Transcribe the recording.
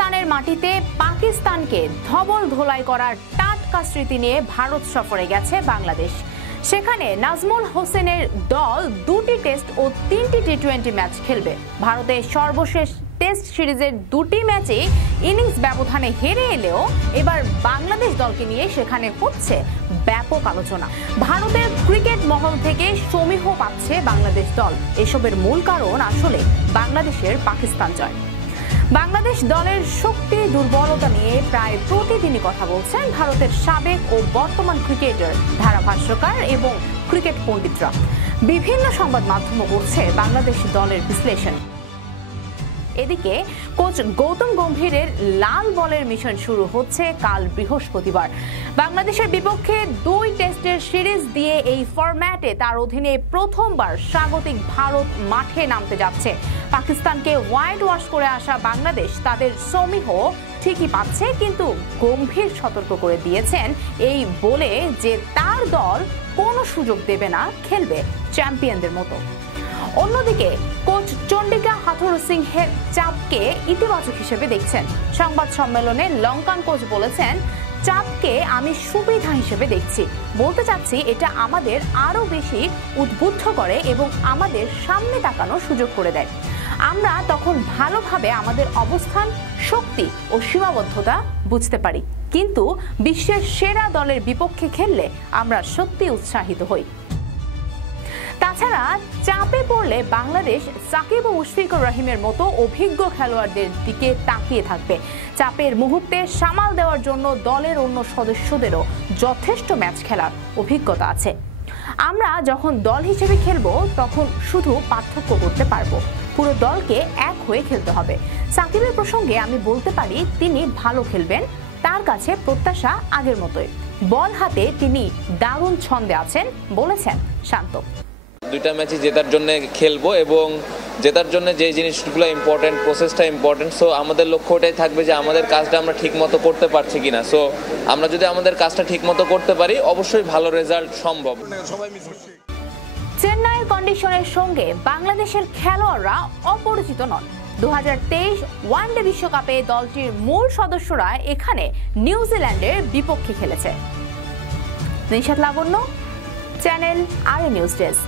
পাকিস্তানের মাটিতে পাকিস্তানকে ধবল ধোলাই করার টাটকা স্মৃতি নিয়ে ভারত সফরে গেছে বাংলাদেশ। সেখানে নাজমুল হোসেনের দল 2টি টেস্ট ও 3টি টি-20 ম্যাচ খেলবে। ভারতের সর্বশেষ টেস্ট সিরিজের 2টি ম্যাচে ইনিংস ব্যবধানে হেরে এলেও এবার বাংলাদেশ দলকে নিয়ে সেখানে হচ্ছে ব্যাপক আলোচনা। ভারতের ক্রিকেট মহল থেকে সমীহ পাচ্ছে বাংলাদেশ দল। এসবের মূল কারণ আসলে বাংলাদেশের পাকিস্তান জয়। বাংলাদেশ দলের শক্তি দুর্বলতা নিয়ে প্রায় প্রতিদিনই কথা বলছেন ভারতের সাবেক ও বর্তমান ক্রিকেটার, ধারাভাষ্যকার এবং ক্রিকেট পণ্ডিতরা। বিভিন্ন সংবাদ মাধ্যমও করছে বাংলাদেশ দলের বিশ্লেষণ। এদিকে কোচ গৌতম গম্ভীরের লাল বলের মিশন শুরু হচ্ছে কাল বৃহস্পতিবার। বাংলাদেশের বিপক্ষে 2 টেস্টের সিরিজ দিয়ে এই ফরম্যাটে তার অধীনে প্রথমবার স্বাগতিক ভারত মাঠে নামতে যাচ্ছে। পাকিস্তানকে হোয়াইট ওয়াশ করে আসা বাংলাদেশ তাদের সমীহ ঠিকই পাচ্ছে, কিন্তু গম্ভীর সতর্ক করে দিয়েছেন এই বলে যে তার দল কোনো সুযোগ দেবে না, খেলবে চ্যাম্পিয়নদের মতো। অন্যদিকে কোচ চন্ডিকা হাথুরুসিংহের চাপকে ইতিবাচক হিসেবে দেখছেন। সংবাদ সম্মেলনে লঙ্কান কোচ বলেছেন, চাপকে আমি সুবিধা হিসেবে দেখছি। বলতে চাচ্ছি এটা আমাদের আরো বেশি উদ্বুদ্ধ করে এবং আমাদের সামনে তাকানোর সুযোগ করে দেয়। আমরা তখন ভালোভাবে আমাদের অবস্থান, শক্তি ও সীমাবদ্ধতা বুঝতে পারি, কিন্তু বিশ্বের সেরা দলের বিপক্ষে খেললে আমরা সত্যি উৎসাহিত হই। তাছাড়া চাপে পড়লে বাংলাদেশ সাকিব ও মুশফিকুর রহিমের মতো অভিজ্ঞ খেলোয়াড়দের দিকে তাকিয়ে থাকবে। চাপের মুহূর্তে সামাল দেওয়ার জন্য দলের অন্য সদস্যদেরও যথেষ্ট ম্যাচ খেলার অভিজ্ঞতা আছে। আমরা যখন দল হিসেবে খেলবো তখন শুধু পার্থক্য করতে পারবো, পুরো দলকে এক হয়ে খেলতে হবে। সাকিবের প্রসঙ্গে আমি বলতে পারি তিনি ভালো খেলবেন, তার কাছে প্রত্যাশা আগের মতোই। বল হাতে তিনি দারুণ ছন্দে আছেন বলেছেন শান্ত। 2টা ম্যাচই জেতার জন্য খেলবো এবং জেতার জন্য যে জিনিসগুলো ইম্পর্টেন্ট, প্রসেসটা ইম্পর্টেন্ট। সো আমাদের লক্ষ্য ওটাই থাকবে যে আমাদের কাজটা আমরা ঠিক মতো করতে পারছি কিনা। সো আমরা যদি আমাদের কাজটা ঠিক মতো করতে পারি অবশ্যই ভালো রেজাল্ট সম্ভব। চেন্নাইয়ের কন্ডিশনের সঙ্গে বাংলাদেশের খেলোয়াড়রা অপরিচিত নন। 2023 ওয়ানডে বিশ্বকাপে দলটির মূল সদস্যরা এখানে নিউজিল্যান্ডের বিপক্ষে খেলেছে। নিশাত লাবণ্য, চ্যানেল আর নিউজ ডেস্ক।